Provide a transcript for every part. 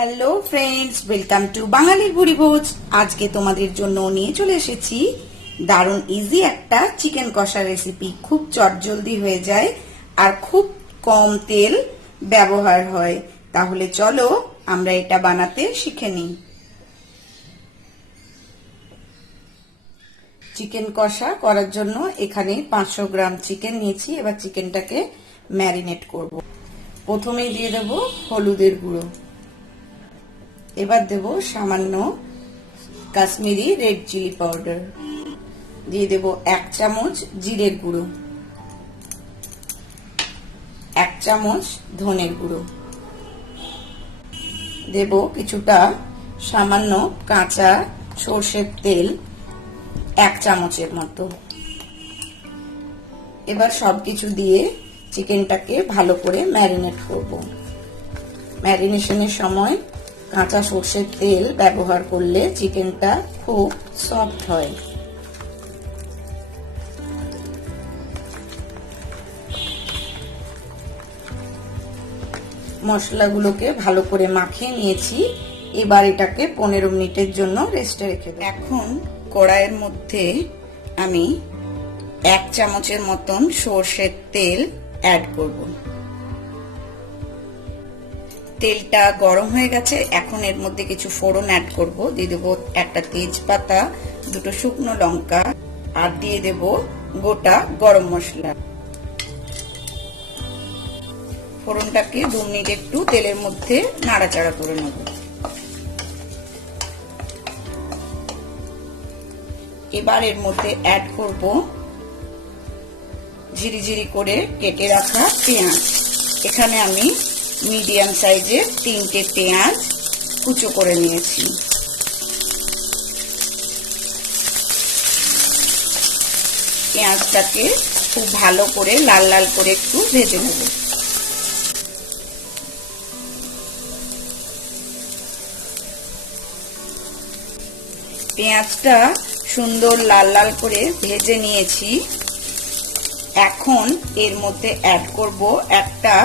Hello friends, welcome to বাঙালির বুড়ি ভোজ। আজকে তোমাদের জন্য নিয়ে চলে এসেছি দারুণ ইজি একটা চিকেন কষা রেসিপি। খুব চটজলদি হয়ে যায় আর খুব কম তেল ব্যবহার হয়। তাহলে চলো আমরা এটা বানাতে শিখে নিই। চিকেন কষা করার জন্য এখানে 500 গ্রাম চিকেন নিয়েছি। এবার চিকেনটাকে ম্যারিনেট করব। প্রথমেই দিয়ে দেব হলুদের গুঁড়ো, এবার দেব সামান্য কাশ্মীরি রেড চিলি পাউডার, দিয়ে দেব 1 চামচ জিরের গুঁড়ো, 1 চামচ ধনের গুঁড়ো, দেব কিছুটা সামান্য কাঁচা সর্ষের তেল 1 চামচের মতো। এবার সবকিছু দিয়ে চিকেনটাকে ভালো করে ম্যারিনেট করব। ম্যারিনেশনের সময় কাঁচা সর্ষের তেল ব্যবহার করলে চিকেনটা খুব সফট হয়। মশলাগুলোকে ভালো করে মাখিয়ে নিয়েছি। এবার এটাকে 15 মিনিটের জন্য রেস্টে রেখে দেব। এখন কড়াইয়ের মধ্যে আমি 1 চামচের মতন সর্ষের তেল অ্যাড করব। তেলটা গরম হয়ে গেছে। এখন এর মধ্যে কিছু ফোড়ন অ্যাড করব। দিয়ে দেবো একটা তেজপাতা, 2টো শুকনো লঙ্কা, আর দিয়ে দেব গোটা গরম মশলা। ফোড়নটাকে 2 মিনিট একটু তেলের মধ্যে নাড়াচাড়া করে নেব। এবার এর মধ্যে অ্যাড করব ঝিরিঝিরি করে কেটে রাখা পেঁয়াজ। এখানে আমি মিডিয়াম সাইজের 3টে পেঁয়াজ কুচো করে নিয়েছি। পেঁয়াজটাকে খুব ভালো করে লাল লাল করে একটু ভেজে নেব। পেঁয়াজটা সুন্দর লাল লাল করে ভেজে নিয়েছি। এখন এর মধ্যে অ্যাড করব একটা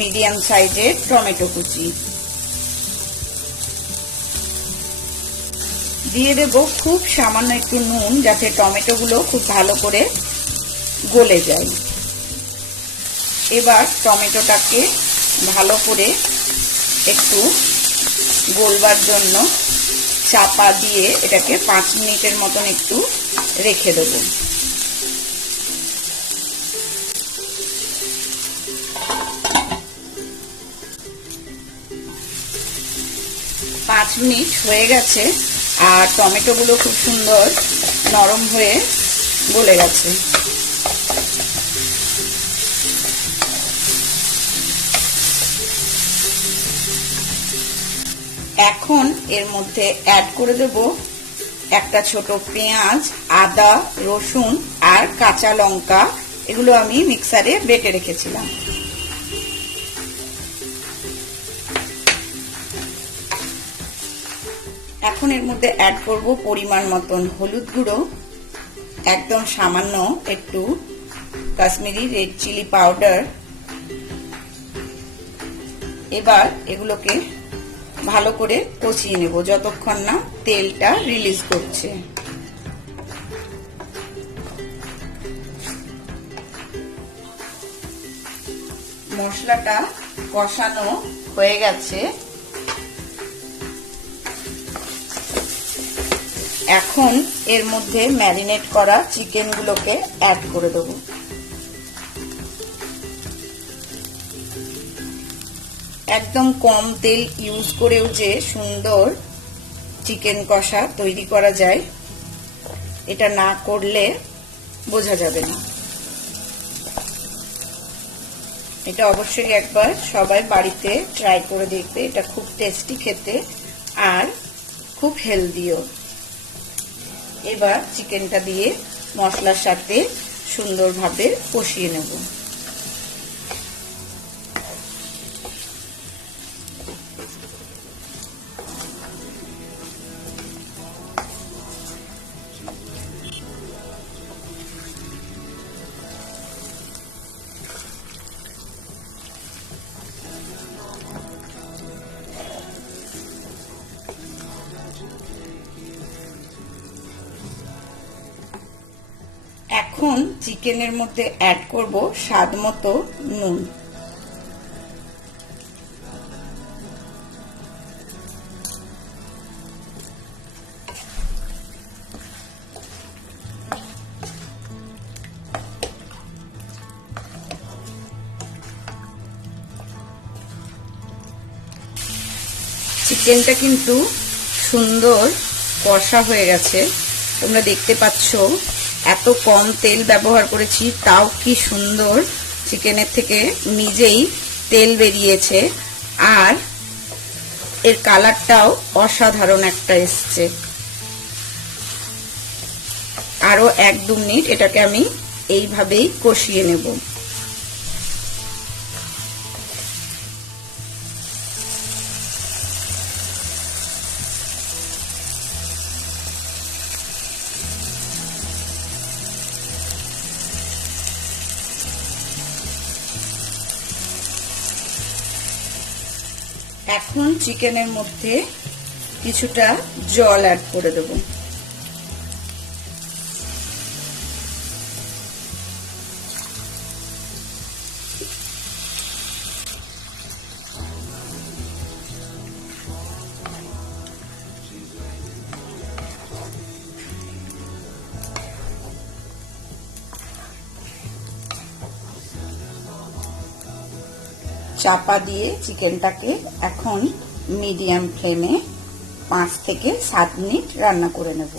মিডিয়াম সাইজের টমেটো কুচি, দিয়ে দেব খুব সামান্য একটু নুন, যাতে টমেটো গুলো খুব ভালো করে গলে যায়। এবার টমেটোটাকে ভালো করে একটু গলবার জন্য চাপা দিয়ে এটাকে 5 মিনিটের মতন একটু রেখে দেব। পাঁচ মিনিট হয়ে গেছে আর টমেটো গুলো খুব সুন্দর নরম হয়ে গলে গেছে। এখন এর মধ্যে অ্যাড করে দেব একটা ছোট পেঁয়াজ, আদা, রসুন আর কাঁচা লঙ্কা। এগুলো আমি মিক্সারে বেটে রেখেছিলাম। এখন এর মধ্যে অ্যাড করব পরিমাণ মতন হলুদ গুঁড়ো, একদম সামান্য একটু কাশ্মীরি রেড চিলি পাউডার। এবার এগুলোকে ভালো করে কষিয়ে নেব যতক্ষণ না তেলটা রিলিজ করছে। মশলাটা কষানো হয়ে গেছে। এখন এর মধ্যে ম্যারিনেট করা চিকেন গুলোকে অ্যাড করে দেব। একদম কম তেল ইউজ করেও যে সুন্দর চিকেন কষা তৈরি করা যায়, এটা না করলে বোঝা যাবে না। এটা অবশ্যই একবার সবাই বাড়িতে ট্রাই করে দেখবে। এটা খুব টেস্টি খেতে আর খুব হেলদিও। এবার চিকেনটা দিয়ে মশলার সাথে সুন্দরভাবে কষিয়ে নেব। এখন চিকেনের মধ্যে অ্যাড করব স্বাদ মতো নুন। চিকেনটা কিন্তু সুন্দর কষা হয়ে গেছে, তোমরা দেখতে পাচ্ছ। এত কম তেল ব্যবহার করেছি, তাও কি সুন্দর চিকেনের থেকে নিজেই তেল বেরিয়েছে, আর এর কালারটাও অসাধারণ একটা এসছে। আরো 1-2 মিনিট এটাকে আমি এইভাবেই কষিয়ে নেব। এখন চিকেনের মধ্যে কিছুটা জল অ্যাড করে দেব। চাপা দিয়ে চিকেনটাকে এখন মিডিয়াম ফ্লেমে 5 থেকে 7 মিনিট রান্না করে নেব।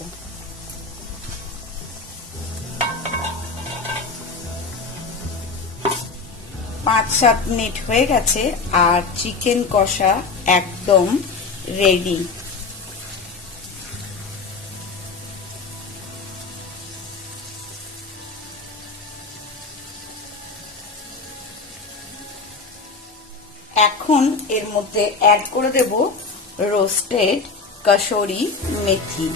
5-7 মিনিট হয়ে গেছে আর চিকেন কষা একদম রেডি। এখন এর মধ্যে অ্যাড করে দেব রোস্টেড কসুরি মেথি।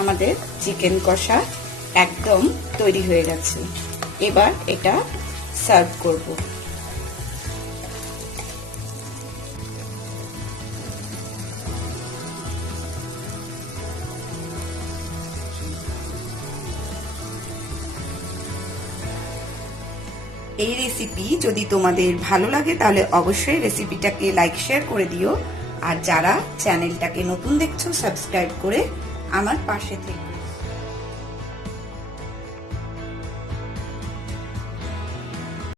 আমাদের চিকেন কষা একদম তৈরি হয়ে গেছে। এবার এটা সার্ভ করব। এই রেসিপি যদি তোমাদের ভালো লাগে তাহলে অবশ্যই রেসিপিটাকে লাইক শেয়ার করে দিও, আর যারা চ্যানেলটাকে নতুন দেখছো সাবস্ক্রাইব করে আমার পাশে থেকো।